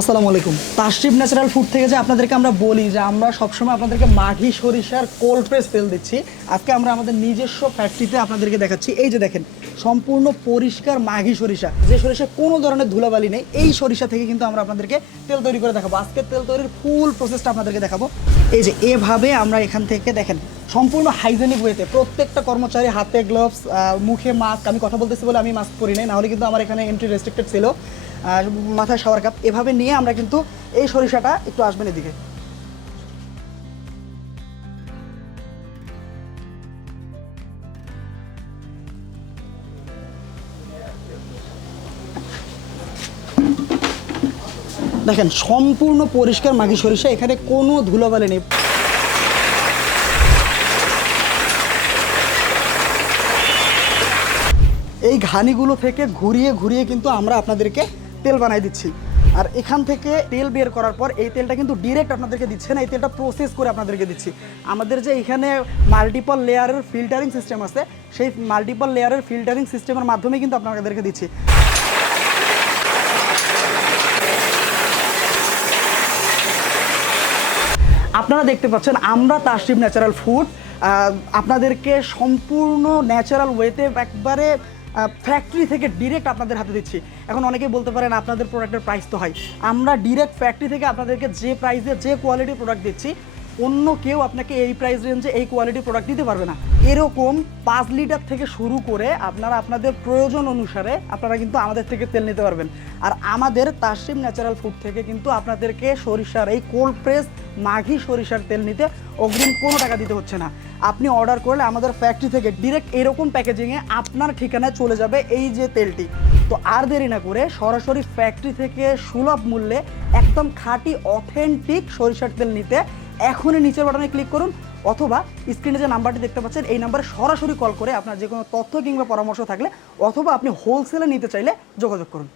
আসসালামু আলাইকুম। Tashrif natural food থেকে যে আপনাদেরকে আমরা বলি যে আমরা সবসময় আপনাদেরকে মাঘি সরিষার কোল্ড প্রেস তেল দিচ্ছি। আজকে আমরা আমাদের নিজস্ব ফ্যাক্টরিতে আপনাদেরকে দেখাচ্ছি। এই যে দেখেন, সম্পূর্ণ পরিষ্কার মাঘি সরিষা, যে সরিষা কোনো ধরনের ধুলাবালি নেই, এই সরিষা থেকে কিন্তু আমরা আপনাদেরকে তেল তৈরি করে দেখাবো। আজকে তেল তৈরির ফুল প্রসেসটা আপনাদেরকে দেখাবো। এই যে এভাবে আমরা এখান থেকে দেখেন সম্পূর্ণ হাইজেনিক ওয়েতে প্রত্যেকটা কর্মচারী হাতে গ্লোভস, মুখে মাস্ক। আমি কথা বলতেছি বলে আমি মাস্ক পরি নাই, নাহলে কিন্তু আমার এখানে এন্ট্রি রেস্ট্রিক্টেড ছিল। মাথায় শাওয়ার কাপ এভাবে নিয়ে আমরা কিন্তু এই সরিষাটা একটু আসবেন এদিকে। দেখেন সম্পূর্ণ পরিষ্কার মাঘি সরিষা, এখানে কোনো ধুলোবালি নেই। এই ঘানিগুলো থেকে ঘুরিয়ে ঘুরিয়ে কিন্তু আমরা আপনাদেরকে তেল বানাই দিচ্ছি। আর এখান থেকে তেল বের করার পর এই তেলটা কিন্তু ডিরেক্ট আপনাদেরকে দিচ্ছে না, এই তেলটা প্রসেস করে আপনাদেরকে দিচ্ছি। আমাদের যে এখানে মাল্টিপল লেয়ারের ফিল্টারিং সিস্টেম আছে, সেই মাল্টিপল লেয়ারের ফিল্টারিং সিস্টেমের মাধ্যমে কিন্তু আপনাদেরকে দিচ্ছি। আপনারা দেখতে পাচ্ছেন আমরা তাশরিফ ন্যাচারাল ফুড আপনাদেরকে সম্পূর্ণ ন্যাচারাল ওয়েতে একবারে ফ্যাক্টরি থেকে ডিরেক্ট আপনাদের হাতে দিচ্ছি। এখন অনেকেই বলতে পারেন আপনাদের প্রোডাক্টের প্রাইস তো হয়, আমরা ডিরেক্ট ফ্যাক্টরি থেকে আপনাদেরকে যে প্রাইসে যে কোয়ালিটির প্রোডাক্ট দিচ্ছি, অন্য কেউ আপনাকে এই প্রাইস রেঞ্জে এই কোয়ালিটির প্রোডাক্ট দিতে পারবে না। এরকম 5 লিটার থেকে শুরু করে আপনারা আপনাদের প্রয়োজন অনুসারে আপনারা কিন্তু আমাদের থেকে তেল নিতে পারবেন। আর আমাদের তাশরিফ ন্যাচারাল ফুড থেকে কিন্তু আপনাদেরকে সরিষার এই কোল্ড প্রেস মাঘি সরিষার তেল নিতে অগ্রিম কোনো টাকা দিতে হচ্ছে না। আপনি অর্ডার করলে আমাদের ফ্যাক্টরি থেকে ডিরেক্ট এরকম প্যাকেজিংয়ে আপনার ঠিকানায় চলে যাবে এই যে তেলটি। তো আর দেরি না করে সরাসরি ফ্যাক্টরি থেকে সুলভ মূল্যে একদম খাঁটি অথেন্টিক সরিষার তেল নিতে এখনই নিচের বাটনে ক্লিক করুন, অথবা স্ক্রিনে যে নাম্বারটি দেখতে পাচ্ছেন এই নাম্বারে সরাসরি কল করে আপনার যে কোনো তথ্য কিংবা পরামর্শ থাকলে, অথবা আপনি হোলসেলে নিতে চাইলে যোগাযোগ করুন।